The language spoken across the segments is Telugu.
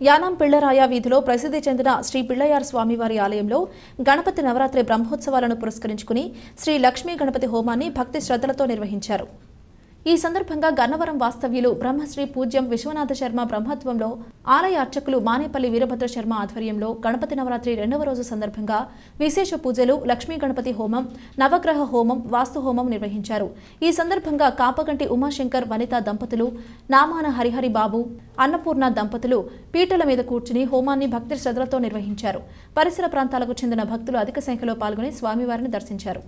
యానాం పిళ్లరాయ వీధిలో ప్రసిద్ధి చెందిన శ్రీ పిళ్లయార్ స్వామివారి ఆలయంలో గణపతి నవరాత్రి బ్రహ్మోత్సవాలను పురస్కరించుకుని శ్రీ లక్ష్మీ గణపతి హోమాన్ని భక్తి శ్రద్ధలతో నిర్వహించారు. ఈ సందర్భంగా గన్నవరం వాస్తవ్యులు బ్రహ్మశ్రీ పూజ్యం విశ్వనాథ శర్మ బ్రహ్మత్వంలో ఆలయ అర్చకులు మానేపల్లి వీరభద్ర శర్మ ఆధ్వర్యంలో గణపతి నవరాత్రి 2వ రోజు సందర్భంగా విశేష పూజలు, లక్ష్మీ గణపతి హోమం, నవగ్రహ హోమం, వాస్తు హోమం నిర్వహించారు. ఈ సందర్భంగా కాపగంటి ఉమాశంకర్ వనితా దంపతులు, నామాన హరిహరి బాబు, అన్నపూర్ణ దంపతులు పీటల మీద కూర్చుని హోమాన్ని భక్తి శ్రద్ధలతో నిర్వహించారు. పరిసర ప్రాంతాలకు చెందిన భక్తులు అధిక సంఖ్యలో పాల్గొని స్వామివారిని దర్శించారు.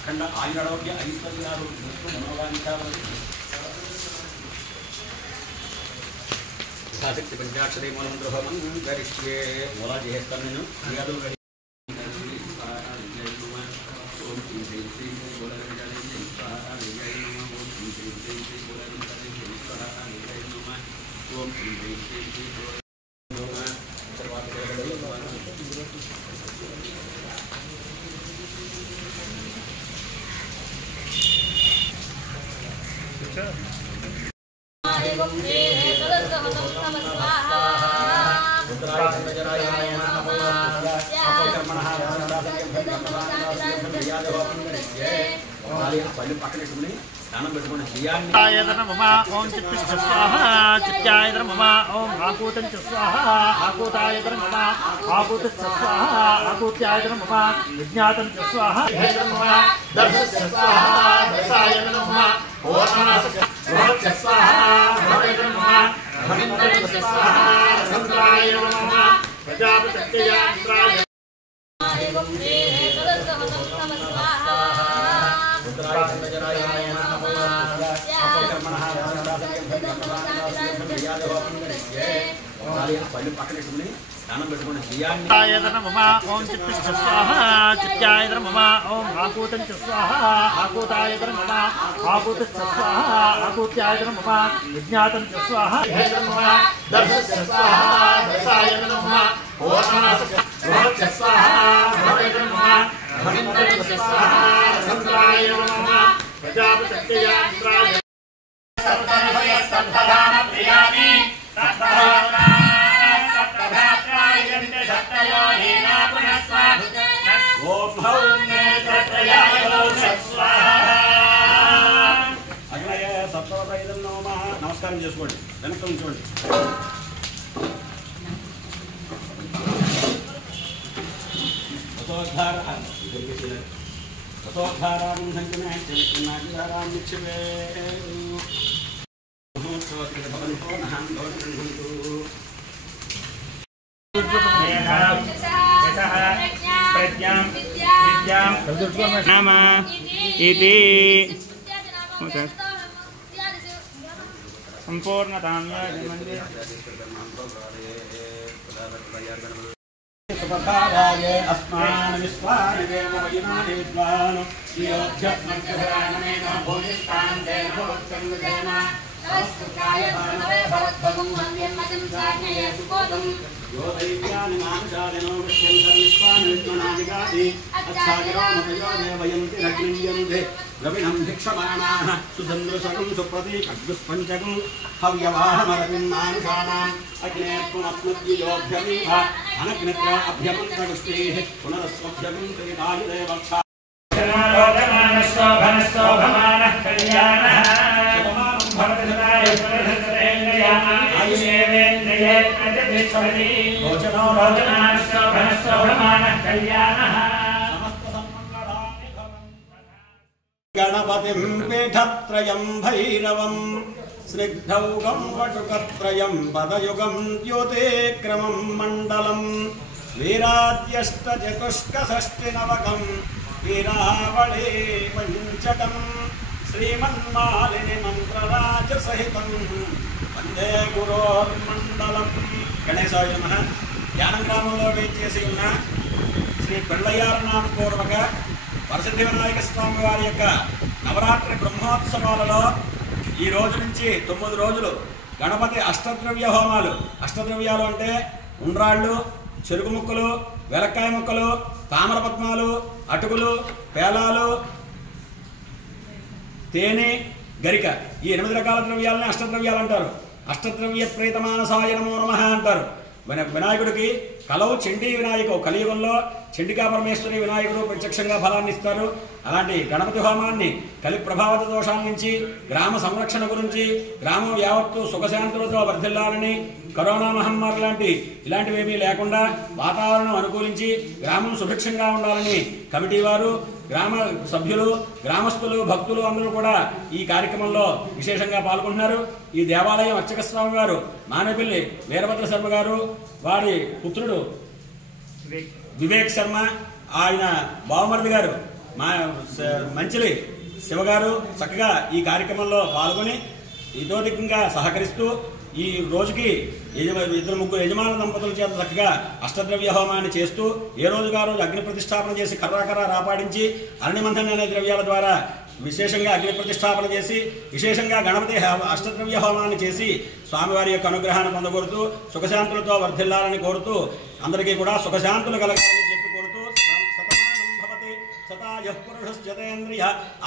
अखंड आयुरारोग्य ऐश्वर्यारोग्य यथाशक्ति पंचाक्षरी मनोन्द्रभवं गरिष्ये मोलाजी हेस्तन्नु ओम चित्तिष्ठ स्वाहा चित्यायतन मम ओम आकूतं च स्वाहा आकूतायतन मम आकूतश्च स्वाहा आकूत्यायतन मम विज्ञातं च स्वाहा दर्शश्च स्वाहा दर्शायतन मम ओर्णाश्च स्वाहा भवेतन मम भविन्द्रश्च स्वाहा चन्द्रायतन मम प्रजापत्ययात्राय ओम चित्तिष्ठ स्वाहा चित्यायतन मम ओम आकूतं च स्वाहा आकूतायतन मम आकूतश्च स्वाहा आकूत्यायतन मम विज्ञातं च स्वाहा दर्शश्च स्वाहा दर्शायतन मम ओर्णाश्च स्वाहा भवेतन मम भविन्द्रश्च स्वाहा चन्द्रायतन मम प्रजापत्ययात्राय सप्तधाम प्रियानि నమస్కారం చేసుకోండి వెనక ఉంచండి రసోద్ధారాం సంఖ్యనారాం నిక్షిపే संपूर्णतां सुपथाराये अस्मान् विश्वानि देव वैनानि विद्वान् योऽध्यत्मज्जभराणमेन भूयिष्ठान् तेन भवत्संविदेन नमस्कृताय भानवे भवद्भगं वन्द्यं मतिं चाज्ञये सुबोधं यो दैव्यानि मानुषादिनो विश्वन्तं विश्वानि विद्मनानि गाति अच्छागिरो मतयो देवयन्ति नग्नियन्ते रविणं भिक्षमाणाः सुचन्द्रशकं सुप्रतीकग्गुस्पञ्चकं हव्यवाहमरविं मानुषाणाम् अग्नेत्वमस्मद्योभ्यमीव अनग्नित्वा अभ्यमन्त्रगुष्टेः पुनरस्वभ्यगं श्रीकायुदेवक्षा भनस्तोभमानः कल्याणः आयुषेवेन्द्रिये प्रतिष्ठति भोजनो भनस्तोभमानः कल्याणः गणपतिं पीठत्रयं भैरवं स्निग्धौगं वटुकत्रयं पदयुगं द्योतेक्रमं मण्डलं वीराद्यष्टचतुष्कषष्टिनवकं వీరావళి పంచకం శ్రీమన్మాలిని మంత్రరాజ సహితం వందే గురోర్మండలం. గణేశాయ నమః. ధ్యానం గ్రామంలో వేచేసి ఉన్న శ్రీ పిళ్ళయ్యారు నామపూర్వక వరసిద్ధి వినాయక స్వామి వారి యొక్క నవరాత్రి బ్రహ్మోత్సవాలలో ఈ రోజు నుంచి 9 రోజులు గణపతి అష్టద్రవ్య హోమాలు. అష్టద్రవ్యాలు అంటే ఉండ్రాళ్ళు, చెరుకు ముక్కలు, వెలక్కాయ ముక్కలు, తామర పద్మాలు, అటుకులు, పేలాలు, తేనె, గరిక, ఈ 8 రకాల ద్రవ్యాలని అష్టద్రవ్యాలు అంటారు. అష్టద్రవ్య ప్రేతమానసాయ నమో నమః అంటారు. వినాయకుడికి కలవు చండీ వినాయకు కలియుగంలో చండికా పరమేశ్వరి వినాయకుడు ప్రత్యక్షంగా ఫలాన్ని ఇస్తారు. అలాంటి గణపతి హోమాన్ని కలి ప్రభావిత దోషాల నుంచి, గ్రామ సంరక్షణ గురించి, గ్రామం యావత్తు సుఖశాంతులతో వర్ధిల్లాలని, కరోనా మహమ్మారి లాంటి ఇలాంటివేమీ లేకుండా వాతావరణం అనుకూలించి గ్రామం సుభిక్షంగా ఉండాలని కమిటీ వారు, గ్రామ సభ్యులు, గ్రామస్తులు, భక్తులు అందరూ కూడా ఈ కార్యక్రమంలో విశేషంగా పాల్గొంటున్నారు. ఈ దేవాలయం అర్చక స్వామి గారు మానేపల్లి వీరభద్ర శర్మ గారు, వారి పుత్రుడు వివేక్ శర్మ, ఆయన బావమరిది గారు మంచిలి శివగారు చక్కగా ఈ కార్యక్రమంలో పాల్గొని ఇతోధికంగా సహకరిస్తూ ఈ రోజుకి 2-3 యజమాన దంపతుల చేత చక్కగా అష్టద్రవ్య హోమాన్ని చేస్తూ ఏ రోజుగా రోజు అగ్ని ప్రతిష్టాపన చేసి కర్రాకర్ర రాపాడించి అరణిమంథన అనే ద్రవ్యాల ద్వారా విశేషంగా అగ్ని ప్రతిష్టాపన చేసి విశేషంగా గణపతి అష్టద్రవ్య హోమాన్ని చేసి స్వామివారి యొక్క అనుగ్రహాన్ని పొందగోరుతూ సుఖశాంతులతో వర్ధిల్లాలని కోరుతూ అందరికీ కూడా సుఖశాంతులు కలగాలని చెప్పి కోరుతూ శతమానం భవతి శతాయః పురుషశ్చతేంద్రియ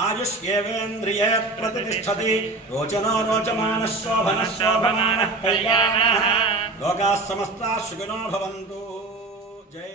ఆయుష్యేవేంద్రియే ప్రతిష్ఠతి రోచనో రోచమానః శోభనః శోభమానః కళ్యాణః లోకాః సమస్తాః సుఖినో భవంతు. జై